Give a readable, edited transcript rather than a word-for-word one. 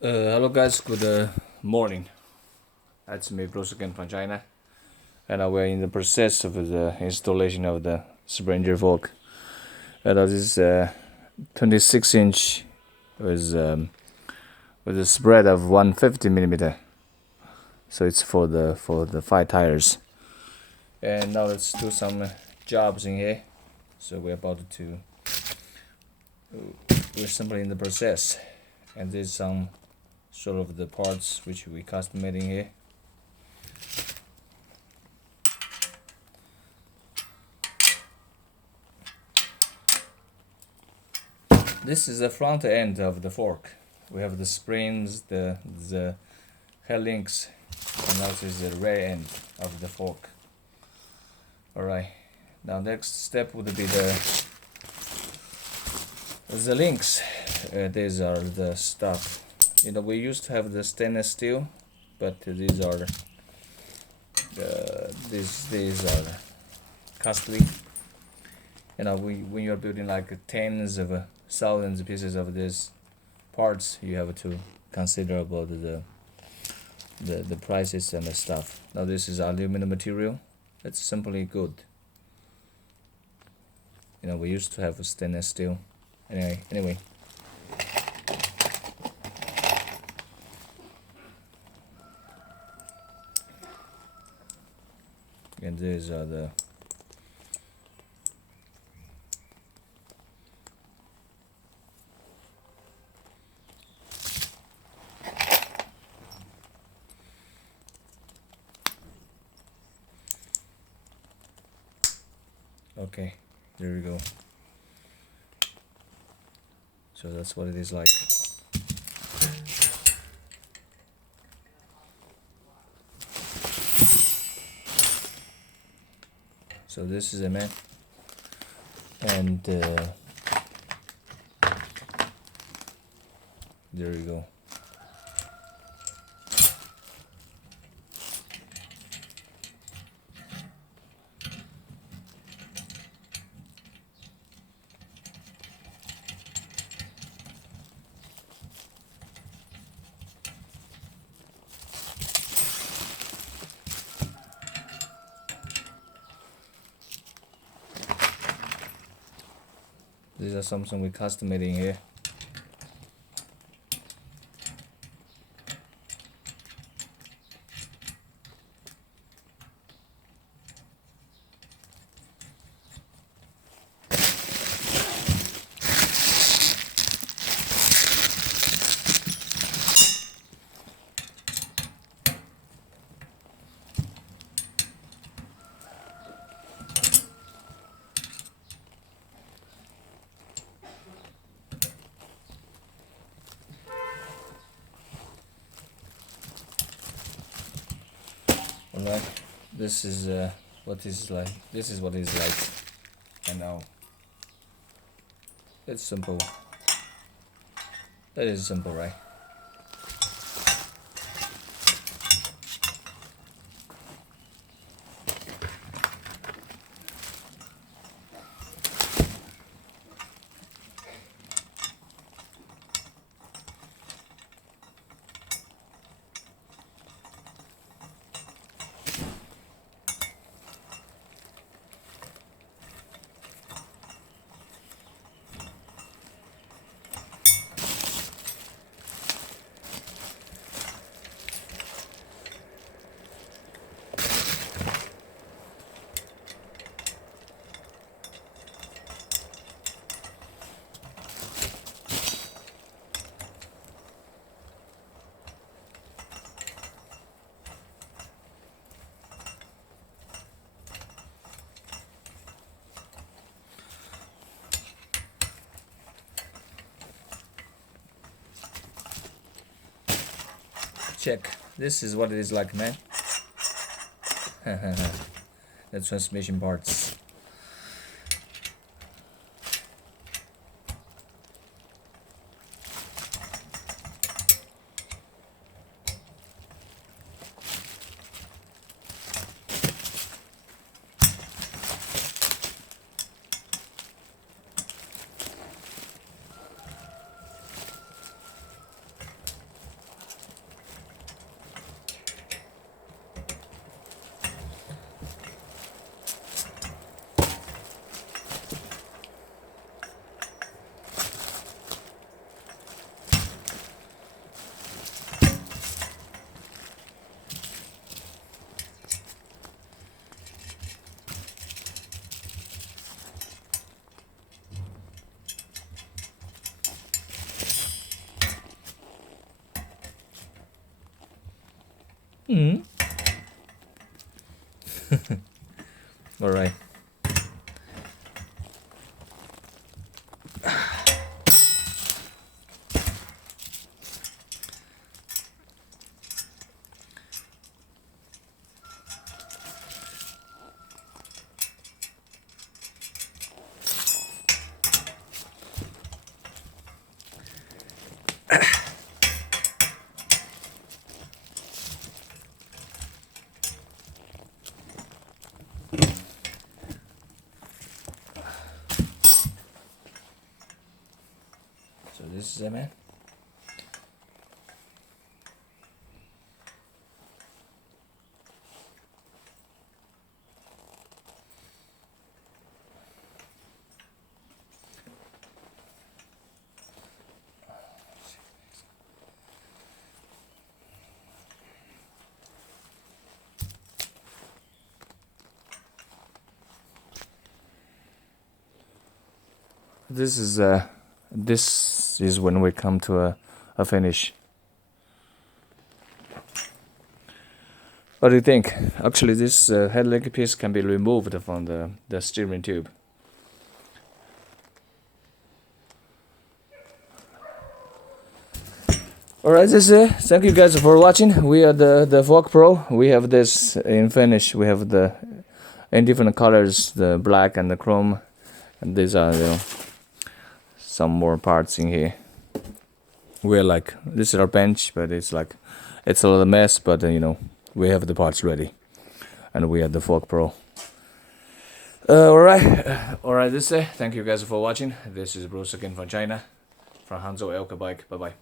Hello guys, good morning. That's me, Bruce again from China, and we're in the process of the installation of the Springer fork. And this 26-inch with a spread of 150 millimeter, so it's for the 5 tires. And now let's do some jobs in here. So we're about to we're simply in the process, and there's some sort of the parts which we custom made in here. This is the front end of the fork. We have the springs, the head links, and now this is the rear end of the fork. Alright, now next step would be the links. These are the stuff. We used to have the stainless steel, but these are these are costly. When you're building like tens of thousands of pieces of these parts, you have to consider about the prices and the stuff. Now this is aluminum material. It's simply good. We used to have stainless steel. Anyway. And these are the okay, there we go. So that's what it is like. So this is a man, and there we go. These are something we custom made in here. Alright, this is what is like. This is what it's like. And now it's simple. That is simple, right? Check. This is what it is like, man. The transmission parts. Mm. All right. So this is it, man. This is when we come to a finish. What do you think? Actually, this headlight piece can be removed from the steering tube. Alright, this is it. Thank you guys for watching. We are the Vogue Pro. We have this in finish. We have the in different colors, the black and the chrome. And these are some more parts in here. We're like, this is our bench, but it's like, it's a little mess, but we have the parts ready. And we are the Vogue Pro. Alright, this is it. Thank you guys for watching. This is Bruce again from China, from Hangzhou Elka Bike. Bye bye.